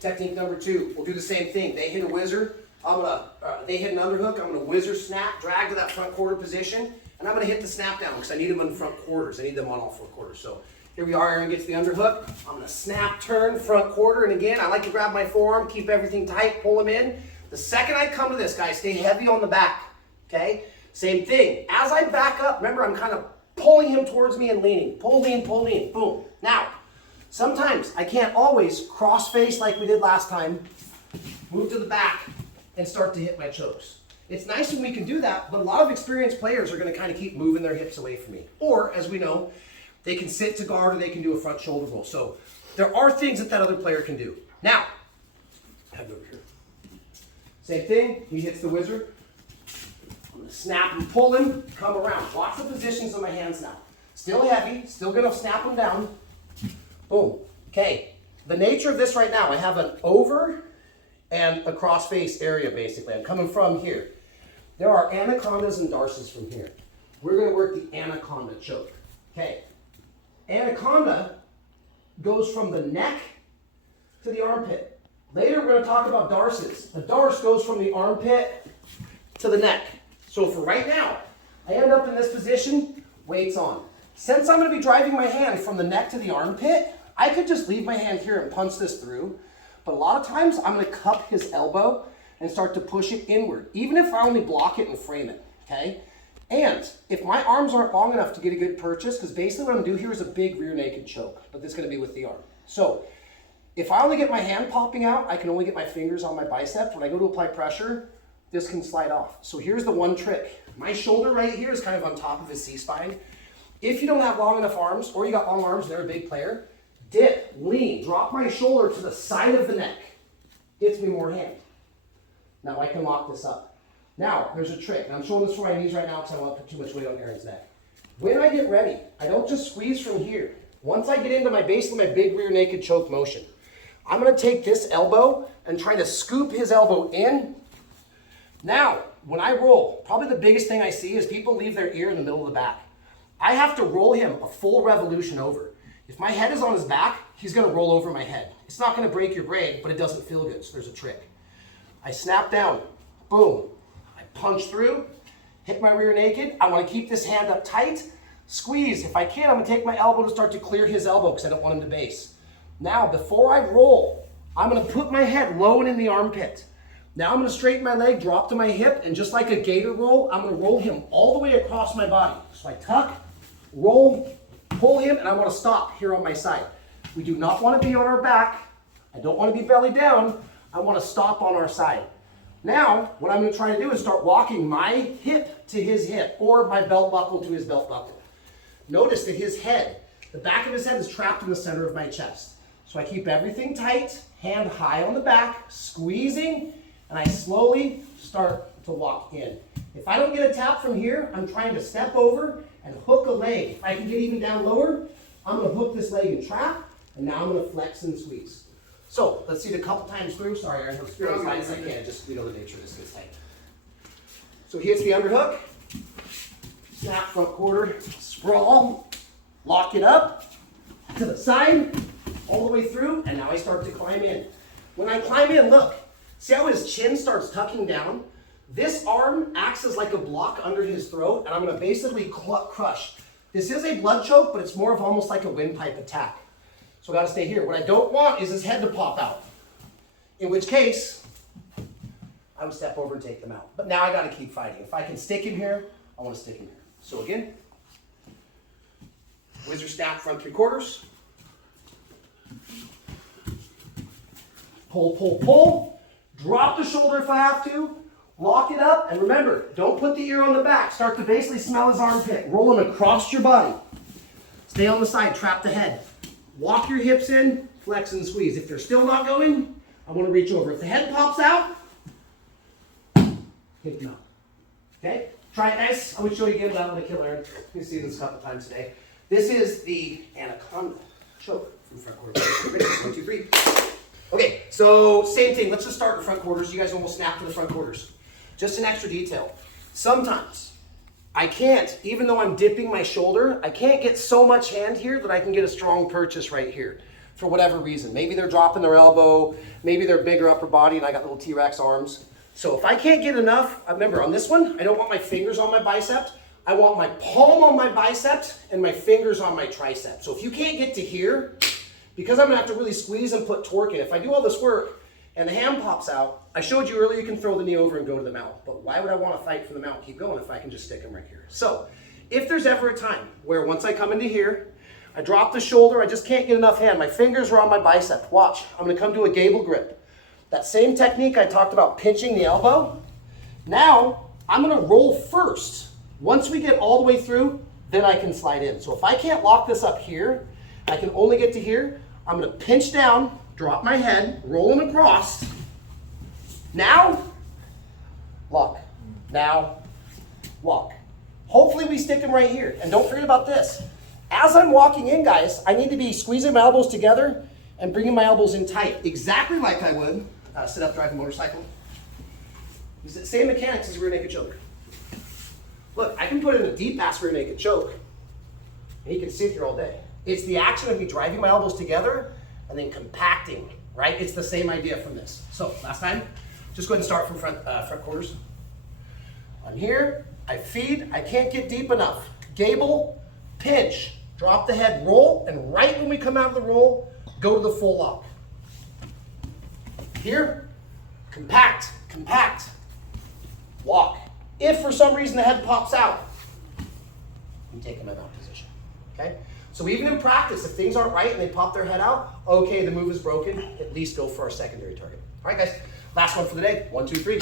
Technique number 2, we'll do the same thing. They hit a whizzer, they hit an underhook, I'm gonna whizzer, snap, drag to that front quarter position, and I'm gonna hit the snap down because I need them in front quarters. I need them on all 4 quarters. So here we are, Aaron gets the underhook. I'm gonna snap, turn, front quarter, and again, I like to grab my forearm, keep everything tight, pull them in. The second I come to this, guys, stay heavy on the back, okay? Same thing. As I back up, remember, I'm kind of pulling him towards me and leaning. Pull, lean, boom. Now, sometimes I can't always cross face like we did last time, move to the back, and start to hit my chokes. It's nice when we can do that, but a lot of experienced players are going to kind of keep moving their hips away from me. Or, as we know, they can sit to guard or they can do a front shoulder roll. So there are things that other player can do. Now, head over here. Same thing, he hits the whizzer. I'm going to snap and pull him, come around. Lots of positions on my hands now. Still heavy, still going to snap him down. Boom. Okay, the nature of this right now, I have an over and a cross face area basically. I'm coming from here. There are anacondas and darces from here. We're going to work the anaconda choke. Okay, anaconda goes from the neck to the armpit. Later, we're going to talk about darces. A darce goes from the armpit to the neck. So for right now, I end up in this position, weights on. Since I'm going to be driving my hand from the neck to the armpit, I could just leave my hand here and punch this through. But a lot of times, I'm going to cup his elbow and start to push it inward, even if I only block it and frame it, okay? And if my arms aren't long enough to get a good purchase, because basically what I'm going to do here is a big rear naked choke, but this is going to be with the arm. So if I only get my hand popping out, I can only get my fingers on my bicep. When I go to apply pressure, this can slide off. So here's the one trick. My shoulder right here is kind of on top of his C-spine. If you don't have long enough arms, or you got long arms and they're a big player, dip, lean, drop my shoulder to the side of the neck. Gets me more hand. Now I can lock this up. Now, there's a trick. And I'm showing this for my knees right now because I don't want to put too much weight on Aaron's neck. When I get ready, I don't just squeeze from here. Once I get into basically my big rear naked choke motion, I'm going to take this elbow and try to scoop his elbow in. Now, when I roll, probably the biggest thing I see is people leave their ear in the middle of the back. I have to roll him a full revolution over. If my head is on his back, he's going to roll over my head. It's not going to break your brain, but it doesn't feel good, so there's a trick. I snap down, boom. I punch through, hit my rear naked. I want to keep this hand up tight, squeeze. If I can, I'm going to take my elbow to start to clear his elbow because I don't want him to base. Now, before I roll, I'm going to put my head low and in the armpit. Now I'm going to straighten my leg, drop to my hip, and just like a gator roll, I'm going to roll him all the way across my body. So I tuck, roll, pull him, and I want to stop here on my side. We do not want to be on our back. I don't want to be belly down. I want to stop on our side. Now, what I'm going to try to do is start walking my hip to his hip, or my belt buckle to his belt buckle. Notice that his head, the back of his head is trapped in the center of my chest. So I keep everything tight, hand high on the back, squeezing, and I slowly start to walk in. If I don't get a tap from here, I'm trying to step over and hook a leg. If I can get even down lower, I'm going to hook this leg and trap, and now I'm going to flex and squeeze. So let's see it a couple times through. Sorry, Aaron, let's do it as light as I can. Just, you know the nature of this gets tight. So he hits the underhook, snap front quarter, sprawl, lock it up to the side, all the way through, and now I start to climb in. When I climb in, look, see how his chin starts tucking down? This arm acts as like a block under his throat, and I'm going to basically crush. This is a blood choke, but it's more of almost like a windpipe attack. So I got to stay here. What I don't want is his head to pop out, in which case I would step over and take them out. But now I got to keep fighting. If I can stick him here, I want to stick him here. So again, whizzer snap front 3/4. Pull, pull, pull. Drop the shoulder if I have to. Lock it up. And remember, don't put the ear on the back. Start to basically smell his armpit. Roll him across your body. Stay on the side. Trap the head. Walk your hips in. Flex and squeeze. If they're still not going, I want to reach over. If the head pops out, hit them out. Okay? Try it nice. I would show you again, but I don't want to kill Aaron. You've seen this a couple times today. This is the Anaconda choke from front quarter. Ready? 1, 2, 3. Okay, so same thing. Let's just start in front quarters. You guys almost snap to the front quarters. Just an extra detail. Sometimes I can't, even though I'm dipping my shoulder, I can't get so much hand here that I can get a strong purchase right here. for whatever reason. Maybe they're dropping their elbow, maybe they're bigger upper body and I got little T-Rex arms. So if I can't get enough, remember on this one, I don't want my fingers on my bicep. I want my palm on my bicep and my fingers on my tricep. So if you can't get to here, because I'm gonna have to really squeeze and put torque in, if I do all this work and the ham pops out, I showed you earlier you can throw the knee over and go to the mount. But why would I want to fight for the mount, keep going if I can just stick them right here? So if there's ever a time where once I come into here, I drop the shoulder, I just can't get enough hand. My fingers are on my bicep. Watch, I'm gonna come to a gable grip. That same technique I talked about pinching the elbow. Now, I'm gonna roll first. Once we get all the way through, then I can slide in. So if I can't lock this up here, I can only get to here. I'm gonna pinch down, drop my head, roll them across. Now, lock. Now, walk. Hopefully we stick them right here. And don't forget about this. As I'm walking in, guys, I need to be squeezing my elbows together and bringing my elbows in tight, exactly like I would sit up driving a motorcycle. It's the same mechanics as a rear naked choke. Look, I can put in a deep ass rear naked choke, and you can sit here all day. It's the action of me driving my elbows together and then compacting, right? It's the same idea from this. So last time, just go ahead and start from front quarters. I'm here, I feed, I can't get deep enough. Gable, pinch, drop the head, roll, and right when we come out of the roll, go to the full lock. Here, compact, compact, walk. If for some reason the head pops out, I'm taking my mount position, okay? So even in practice, if things aren't right and they pop their head out, okay, the move is broken, at least go for our secondary target. All right, guys, last one for the day. 1, 2, 3.